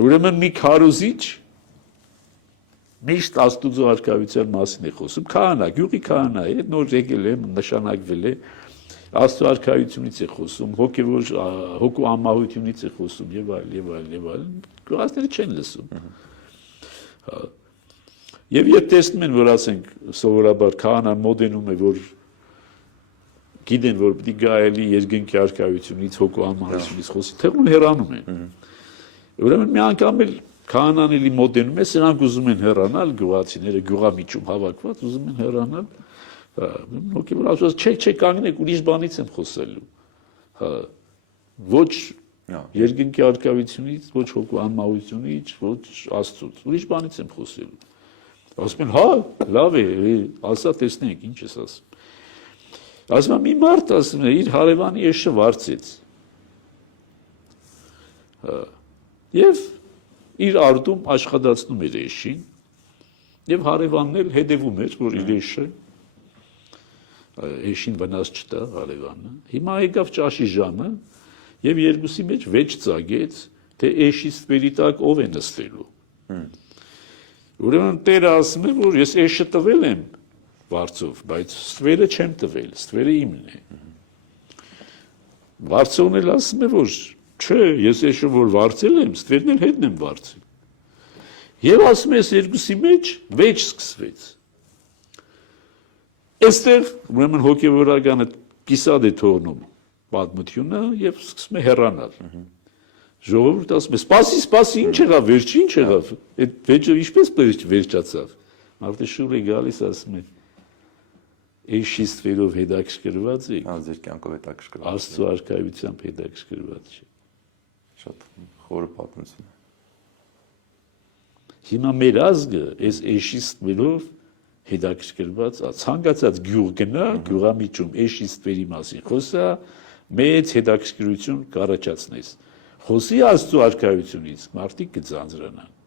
Ուրեմն մի քարոզիչ միշտ Աստուծո արքայության մասին է խոսում, քահանա, գյուղի քահանա է, նոր եկել է, նշանակվել է, Աստծո արքայությունից է խոսում, հոգևոր հոգու անմահությունից է խոսում եւ այլ եւ այլ եւ այլ, գյուղացիները չեն լսում։ Եվ երբ տեսնում են, որ ասենք սովորաբար քահանան մոդենում է, որ գիտեն, որ պիտի գա էլի երկնքի արքայությունից, հոգու անմահությունից խոսի, թվում հեռանում են։ Ուրեմն մի անգամ էլ քահանան էլի մոդենում է, սրանք ուզում են հեռանալ, գյուղացիները գյուղամիջում հավաքված ուզում են հեռանալ։ Հոգևոր ասած, չէ, կանգնեք, ուրիշ բանից եմ խոսելու։ Ոչ երկնքի արքայությունից, ոչ հոգու անմահությունից, ոչ Աստծուց, ուրիշ բանից եմ խոսելու։ Ասում են, հա, լավ է, ասա տեսնենք, ինչ ես ասում։ Ասում եմ, մի մարդ ասում է, իր հարևանի էշը վարձեց։ Եվ իր արդում աշխատացնում էր էշին, եւ հարևանն էլ հետևում էր, որ իր էշին վնաս չտա հարևանը։ Հիմա եկավ ճաշի ժամը եւ երկուսի մեջ վեճ ծագեց, թե էշի ստվերի տակ ով է նստելու։ Ուրեմն Տերը ասում է, որ ես էշը տվել եմ վարձով, բայց ստվերը չեմ տվել, ստվերը իմն է։ Վարձողն էլ ասում է, որ չէ, ես էշը որ վարձել եմ, ստվերն էլ հետն եմ վարձել։ Եվ ասում ես երկուսի մեջ վեճ սկսվեց։ Այստեղ ուրեմն հոգևորականը կիսատ է թողնում պատմությունը եւ սկսում է հեռանալ։ Ժողովուրդը ասում է, սպասի, ինչ եղավ, վերջի ինչ եղավ։ Այդ վեճը ինչպես վերջացավ։ Մարդը շուռ է գալիս, ասում է, էշի ստվերով հետաքրքրված է։ Ձեր կյանքով հետաքրքրված։ Աստծո արքայությամբ հետաքրքրված չէ։ Շատ խորը պատմություն է։ Հիմա մեր ազգը այս էշի ստվերով հետաքրքրված, ցանկացած գյուղ գնա, գյուղամիջում էշի ստվերի մասին խոսա, մեծ հետաքրքրություն կառաջացնես։ Խոսի Աստծո արքայությունից, մարդիկ կձանձրանան։